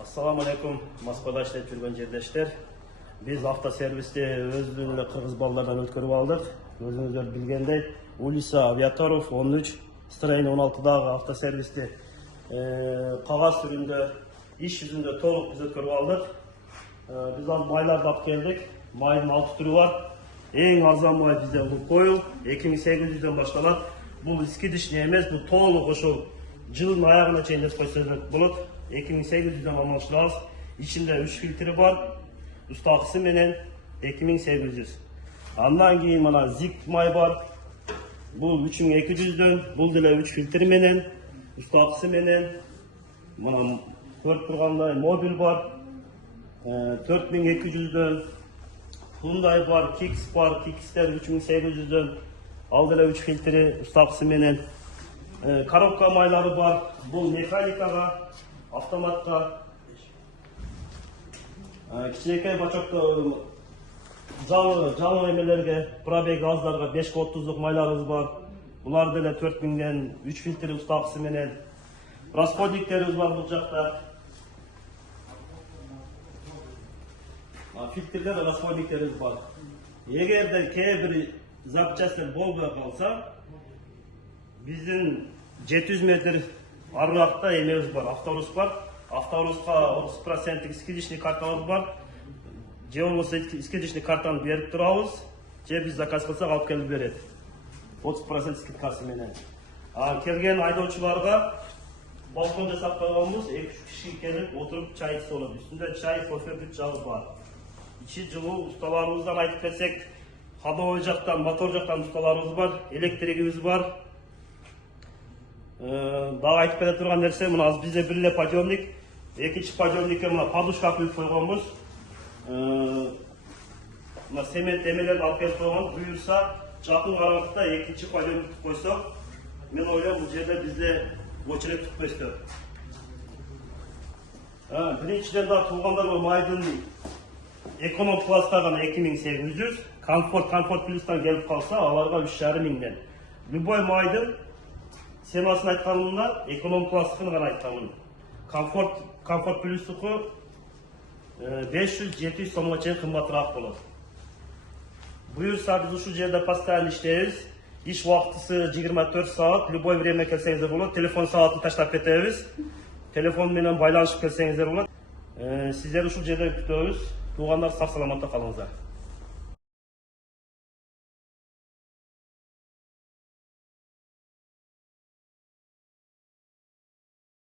Assalamu alaikum, Moskvada işlep жүрген жердештер. Biz автосервисте өзүнүн эле кыргыз балдардан өткөрүп алдык. Өзүңүздөр билгендей, улица Авиаторов 13, строение 16дагы автосервисте кагаз түрүндө, иш жүзүндө толук биз өткөрүп алдык. Biz ал майларды алып келдик. Майдын 6 түрү бар. Эң арзан май бизде Лукойл 2800дөн башталат. Бул скидичный эмес, бул толук ошол жылдын аягына чейин деп койсок болот. 2800'den almışlar. İçinde 3 filtre var. Ustakısı menen 2800. Andan keyin mana Zik may var. Bu 3200'den. Bu dile 3 filtre menen. Ustakısı menen. Mana 4 turganday mobil var. 4200'den. Hyundai var, Kicks var. Kicks'ler 3800'den. Al dile 3 filtre ustakısı menen. Коробка майлары бар. Bu mekanikага, автоматка, кичинекей бачокто жаңы эмелерге, пробег газдарга 530'лук майларыбыз бар. Булар деле 4000'ден 3 фильтр устакысы менен. Расходниктерибиз бар бул жакта. Фильтрлер, расходниктерибиз бар. Эгерде кээ бир запчастар болбой калса, биздин 700 метр арыракта эмебиз бар, автобус бар. Автобуска 30% скидичный картабыз бар. Же болбосо скидичный картаны берип турабыз, же биз заказ кылсак алып келип берет. 30% скидкасы менен. Келген айдоочуларга балкон жасап койгонбуз, 2-3 киши келип отуруп чай ичсе болот. Үстүндө чай, кофе, бүт жагы бар. Ичи жылуу, усталарыбыздан айтып берсек, ходовой жактан, мотор жактан усталарыбыз бар, электригибиз бар. Дагы айтып бере турган нерсе, мына азыр бизде бир эле подъемник, экинчи подъемникке мына подушка куюп койгонбуз. Мына цемент эмелерди алып келип койгон, буюрса жакын аралыкта экинчи подъемникти койсок, мен ойлойм бул жерде бизде очередь күтпөстөр. Биринчиден да туугандарга майдын эконом класстагы 2800, комфорт плюстан келип калса, аларга 3500ден. Любой майдын семасын айтканымда эконом классын гана айтканмын. Комфорт плюстуку 500-700 сомго чейин кымбатыраак болот. Буюрса биз ушул жерде постоянно иштейбиз. Иш убактысы 24 саат, любой время келсеңиздер болот. Телефон саатын таштап кетебиз. Телефон менен байланышып келсеңиздер болот. Сиздерди ушул жерде күтөбүз. Туугандар сак саламатта калыңыздар.